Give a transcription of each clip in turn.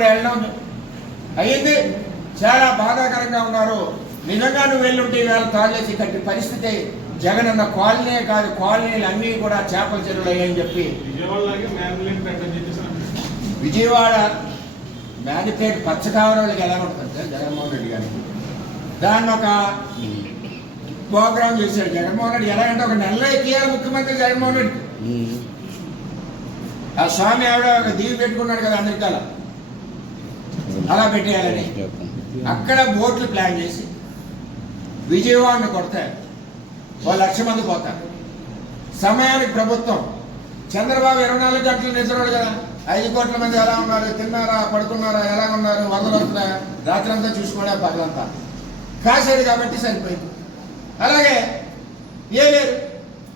వెళ్ళడం అయ్యింది. చాలా బాధాకరంగా ఉన్నారు. నిజంగా నువ్వు వెళ్ళుంటే ఈవేళ తాగేసి కట్టి పరిస్థితి జగన్ అన్న కాలనీ కాదు కాలనీలు అన్నీ కూడా చేపల చెరువులు అయ్యాయని చెప్పి. విజయవాడ మ్యాజిస్ట్రేట్ పచ్చ కావరాలకి ఎలా ఉంటుంది సార్? జగన్మోహన్ రెడ్డి గారికి దాన్ని ఒక ప్రోగ్రామ్ చేశాడు. జగన్మోహన్ రెడ్డి ఎలాగంటే ఒక నెలలో ఎక్కియాలి ముఖ్యమంత్రి జగన్మోహన్ రెడ్డి. ఆ స్వామి ఆవిడ ఒక దీవి పెట్టుకున్నాడు కదా అమెరికాలో. అలా పెట్టేయాలని. అక్కడ బోట్లు ప్లాన్ చేసి విజయవాడను కొడతారు. వాళ్ళు లక్ష మంది పోతారు. సమయానికి ప్రభుత్వం చంద్రబాబు ఇరవై నాలుగు గంటలు నిద్రడు కదా. ఐదు కోట్ల మంది ఎలా ఉన్నారు? తిన్నారా? పడుకున్నారా? ఎలా ఉన్నారు? వరదలు వస్తున్నాయా? రాత్రి అంతా చూసుకోలే పగలంతా? కాసేది కాబట్టి సరిపోయింది. అలాగే ఏ లేరు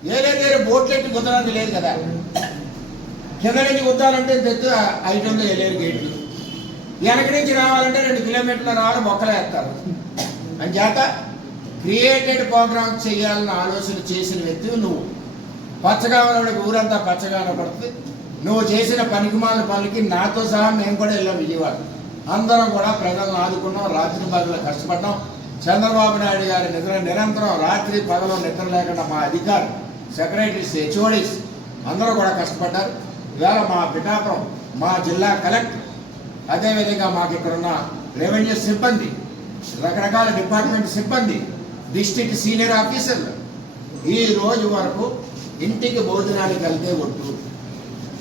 ఏ లేదు లేరు బోట్లు ఎట్టి లేదు కదా. కింద నుంచి గుద్దాలంటే తెచ్చు ఐదు వందలు ఏలేరు గేట్లు. వెనక నుంచి రావాలంటే రెండు కిలోమీటర్ల రావడం మొక్కలు వేస్తారు. అని చేత క్రియేటెడ్ ప్రోగ్రామ్ చేయాలని ఆలోచన చేసిన వ్యక్తి నువ్వు. పచ్చగా ఉన్నవాడికి ఊరంతా పచ్చగా పడుతుంది నువ్వు చేసిన పనికిమాల పనికి నాతో సహా మేము కూడా వెళ్ళాం విజయవాడ. అందరం కూడా ప్రజలను ఆదుకున్నాం రాత్రి పగలు కష్టపడ్డాం. చంద్రబాబు నాయుడు గారి నిద్ర నిరంతరం రాత్రి పగలు నిద్ర లేకుండా మా అధికారులు సెక్రటరీస్ హెచ్ఓడీస్ అందరూ కూడా కష్టపడ్డారు. ఇవాళ మా పిఠాపురం మా జిల్లా కలెక్టర్ అదేవిధంగా మాకు ఇక్కడ ఉన్న రెవెన్యూ సిబ్బంది రకరకాల డిపార్ట్మెంట్ సిబ్బంది డిస్ట్రిక్ట్ సీనియర్ ఆఫీసర్లు ఈ రోజు వరకు ఇంటికి భోజనానికి వెళ్తే ఒట్టు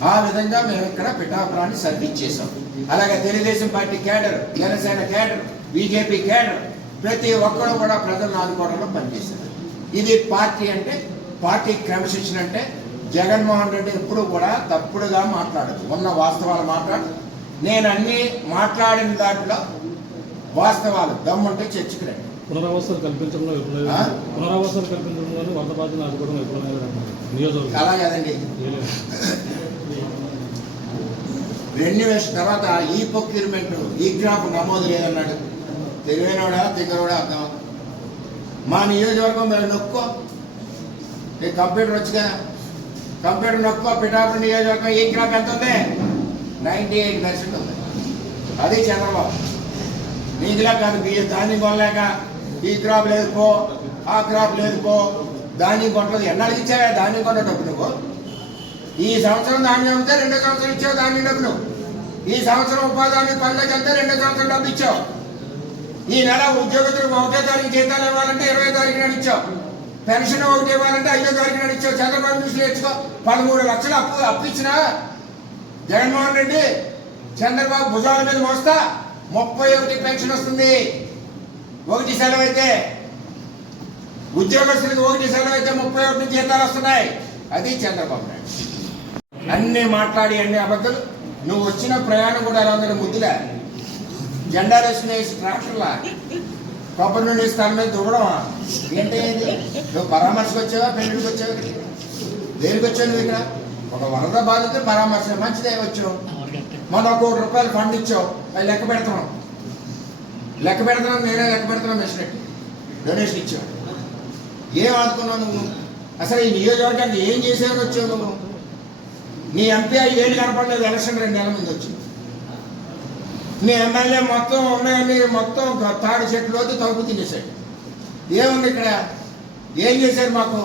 ఆ విధంగా మేము ఇక్కడ పిఠాపురాన్ని సర్వీస్ చేసాం అలాగే Telugu Desam party cadre Janasena cadre BJP cadre ప్రతి ఒక్కరు కూడా ప్రజలను ఆదుకోవడంలో పనిచేశారు. ఇది పార్టీ అంటే పార్టీ క్రమశిక్షణ అంటే జగన్మోహన్ రెడ్డి ఎప్పుడు కూడా తప్పుడుగా మాట్లాడదు. ఉన్న వాస్తవాలు మాట్లాడదు నేను అన్ని మాట్లాడిన దాంట్లో వాస్తవాలు. దమ్ముంటే చర్చకు రండి. పునరావాసాలు కల్పించడంలో? పునరావాసాలు కల్పించడంలో వరద బాధను ఆదుకోవడం నియోజకవర్గం. అలా కదండి. రెన్యువేషన్ తర్వాత ఈ ప్రొక్యూర్మెంట్ ఈ క్రాప్ నమోదు లేదన్నాడు. తెలివైనవాడా తింగరోడా అర్థం మా నియోజకవర్గం మేము నొక్కో. నీకు కంప్యూటర్ వచ్చిగా? కంప్యూటర్ నొక్కో పిఠాపురం నియోజకవర్గం ఈ క్రాప్ ఎంత ఉంది? నైంటీ ఎయిట్ పర్సెంట్ ఉంది. అది చంద్రబాబు. నీకులా కాదు బియ్యం ధాన్యం కొనలేక ఈ క్రాప్ లేదు పో ఆ క్రాప్ లేదు పో. ధాన్యం కొట్టలేదు ఎన్నాళ్ళకి ఇచ్చావా? ధాన్యం డబ్బు నువ్వు. ఈ సంవత్సరం ధాన్యం ఉంటే రెండో సంవత్సరం ఇచ్చావు ధాన్యం నువ్వు. ఈ సంవత్సరం ఉపాధి హామీ పనులకు వెళ్తే రెండో సంవత్సరం డబ్బు ఇచ్చావు. ఈ నెల ఉద్యోగస్తులకు ఒకటో తారీఖు జీతాలు ఇవ్వాలంటే ఇరవై తారీఖు నాడు ఇచ్చావు. పెన్షన్ ఒకటి ఇవ్వాలంటే ఐదో తారీఖు నాడు ఇచ్చావు. చంద్రబాబు నుంచి నేర్చుకో. పదమూడు లక్షలు అప్పు అప్పు ఇచ్చినా జగన్మోహన్ రెడ్డి చంద్రబాబు భుజాల మీద మోస్తా ముప్పై ఒకటి పెన్షన్ వస్తుంది. ఒకటి సెలవు అయితే ఉద్యోగస్తులకు ఒకటి సెలవు అయితే ముప్పై ఒకటి జీతాలు వస్తున్నాయి. అది చంద్రబాబు నాయుడు. అన్ని మాట్లాడి అన్ని అబద్ధాలు. నువ్వు వచ్చిన ప్రయాణం కూడా ఎలా ఉందని ముద్దులే. జెండా వేసుకునే ట్రాక్టర్లా. కొబ్బరి నుండి స్థలం మీద దూడమా ఏంటి నువ్వు పరామర్శకు వచ్చావా పెళ్ళికి వచ్చావా? ఇక్కడికి? దేనికి వచ్చావు నువ్వు ఇక్కడ? ఒక వరద బాధితులు పరామర్శ. మంచిదే వచ్చావు మొన్న ఒక కోటి రూపాయలు ఫండ్ ఇచ్చాం అది లెక్క పెడుతున్నాం. లెక్క పెడుతున్నాం నేనే లెక్క పెడుతున్నాం మెషినెట్ డొనేషన్ ఇచ్చావు. ఏం ఆదుకున్నావు నువ్వు? అసలు ఈ నియోజకవర్గానికి ఏం చేసావని వచ్చావు నువ్వు? నీ ఎంపీ ఏడు కనపడలేదు? ఎలక్షన్ రెండు నెలల ముందు వచ్చింది నీ ఎమ్మెల్యే మొత్తం ఉన్నాయని మొత్తం తాడి చెట్లు వద్దు తలుపు తినేసాడు ఏముంది ఇక్కడ? ఏం చేశారు మాకు?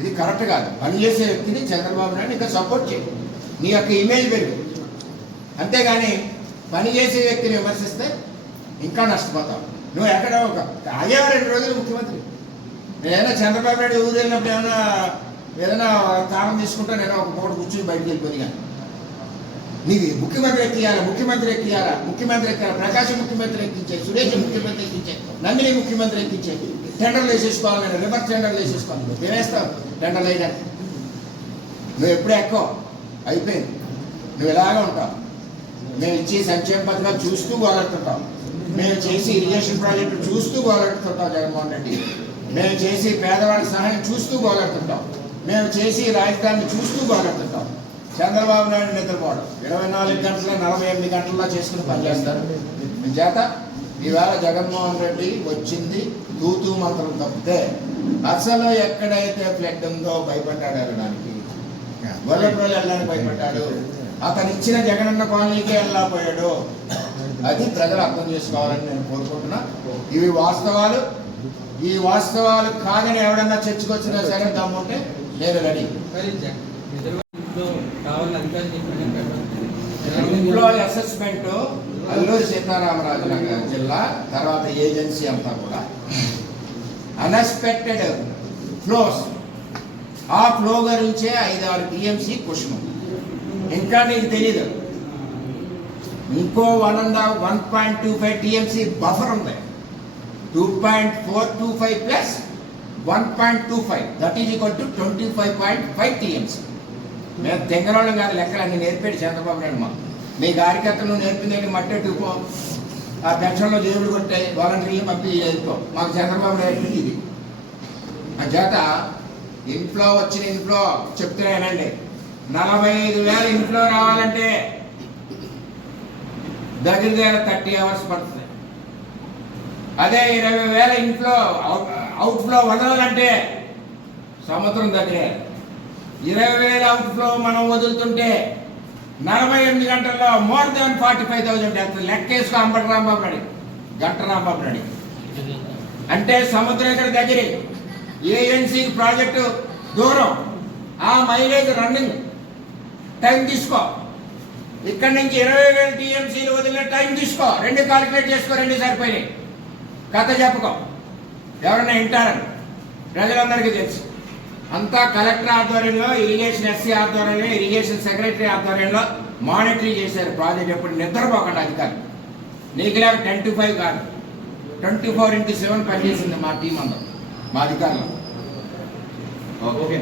ఇది కరెక్ట్ కాదు. పని చేసే వ్యక్తిని చంద్రబాబు నాయుడు ఇంకా సపోర్ట్ చేయి నీ యొక్క ఇమేజ్ పెరుగు. అంతేగాని పని చేసే వ్యక్తిని విమర్శిస్తే ఇంకా నష్టపోతావు. నువ్వు ఎక్కడ ఒక ఆగేవా రెండు రోజులు ముఖ్యమంత్రి. నేనైనా చంద్రబాబు నాయుడు ఊరు వెళ్ళినప్పుడు ఏమైనా ఏదైనా తాళం తీసుకుంటా నేను ఒక పూట కూర్చొని బయటకు వెళ్ళిపోయినా. నీది ముఖ్యమంత్రి ఎక్కియాలా? ముఖ్యమంత్రి ఎక్కియాలా? ముఖ్యమంత్రి ఎక్కాలి ప్రకాశం ముఖ్యమంత్రి ఎక్కించే సురేష్ ముఖ్యమంత్రి ఎక్కించే నందిని ముఖ్యమంత్రి ఎక్కించే టెండర్లు వేసేసుకోవాలి నేను. రివర్స్ టెండర్లు వేసేసుకోవాలి నువ్వు తినేస్తావు టెండర్లు వేయడానికి నువ్వు ఎప్పుడే ఎక్కువ అయిపోయింది. నువ్వు ఇలాగే ఉంటావు. మేము ఇచ్చి సంక్షేమ పథకాలు చూస్తూ గోలెడుతుంటాం మేము చేసి ఇరిగేషన్ ప్రాజెక్ట్ చూస్తూ గోలెడుతుంటాం జగన్మోహన్ రెడ్డి. మేము చేసి పేదవాడి సహాయం చూస్తూ గోలెడుతుంటాం మేము చేసి రాజధానిని చూస్తూ గోలెడుతుంటాం చంద్రబాబు నాయుడు నిద్రపోవడం ఇరవై నాలుగు గంటల నలభై ఎనిమిది గంటల్లో చేసుకుని పనిచేస్తారు. చేత? ఈవేళ జగన్మోహన్ రెడ్డి వచ్చింది తూతూ మంత్రం తప్పితే అసలు ఎక్కడైతే ఫ్లడ్ ఉందో భయపడ్డాడు వెళ్ళడానికి? గొల్లపల్లి వెళ్ళడానికి భయపడ్డాడు. అతను ఇచ్చిన జగనన్న కాలనీకి వెళ్ళకపోయాడు అది ప్రజలు అర్థం చేసుకోవాలని నేను కోరుకుంటున్నా. ఇవి వాస్తవాలు. ఈ వాస్తవాలు కాదని ఎవడన్నా చర్చకొచ్చినా సరే దమ్ముంటే నేను రెడీ. ఇంట్లో అసెస్మెంట్ అల్లూరి సీతారామరాజు నగర్ జిల్లా తర్వాత ఏజెన్సీ అంతా కూడా. అన్ఎక్స్పెక్టెడ్ ఫ్లోస్ ఆ ఫ్లో గురించే ఐదు ఆరు టీఎంసీ పుష్పం ఇంకా నీకు తెలియదు ఇంకో one and half one point two five TMC buffer ఉంది. Two point four two five plus one point two five that is equal to twenty five point five TMC మేము తెంగరోళ్ళం కాదు లెక్కలు అన్ని నేర్పాడు చంద్రబాబు నాయుడు మాకు. మీ కార్యకర్తలు నేర్పిందంటే మట్టెట్టు పో ఆ పెన్షన్లో జేబులు కొట్టాయి వాలంటీర్లు పంపి వెళ్ళిపో మాకు చంద్రబాబు నేర్పింది ఇది. ఆ చేత ఇంట్లో వచ్చిన ఇంట్లో చెప్తున్నానండి. నలభై ఐదు వేల ఇంట్లో రావాలంటే దగ్గర దగ్గర థర్టీ అవర్స్ పడుతుంది. అదే ఇరవై వేల ఇంట్లో అవుట్ఫ్లో వదలాలంటే సముద్రం దగ్గరే. ఇరవై వేల అవుట్ఫ్లో మనం వదులుతుంటే నలభై ఎనిమిది గంటల్లో more than forty five thousand death లెక్కేసుకో Ambati Rambabu Naidu గంట రాంబాబు నాయుడు అంటే సముద్రం ఇక్కడ దగ్గరే. ఏఎన్సీ ప్రాజెక్టు దూరం. ఆ మైలేజ్ రన్నింగ్. టైం తీసుకో. ఇక్కడ నుంచి ఇరవై వేల టీఎంసీలు వదిలిన టైం తీసుకో. రెండు కాలిక్యులేట్ చేసుకో రెండు సరిపోయినాయి. కథ చెప్పుకో. ఎవరైనా వింటారని. ప్రజలందరికీ తెలుసు. అంతా కలెక్టర్ ఆధ్వర్యంలో ఇరిగేషన్ ఎస్సీ ఆధ్వర్యంలో ఇరిగేషన్ సెక్రటరీ ఆధ్వర్యంలో మానిటరింగ్ చేశారు ప్రాజెక్ట్. ఎప్పుడు నిద్రపోకండి అధికారులు. నీకు లేక టెన్ టు ఫైవ్ కాదు. ట్వంటీ ఫోర్ ఇంటూ సెవెన్ పనిచేసింది మా టీం అందరం మా అధికారులు. ఓకే.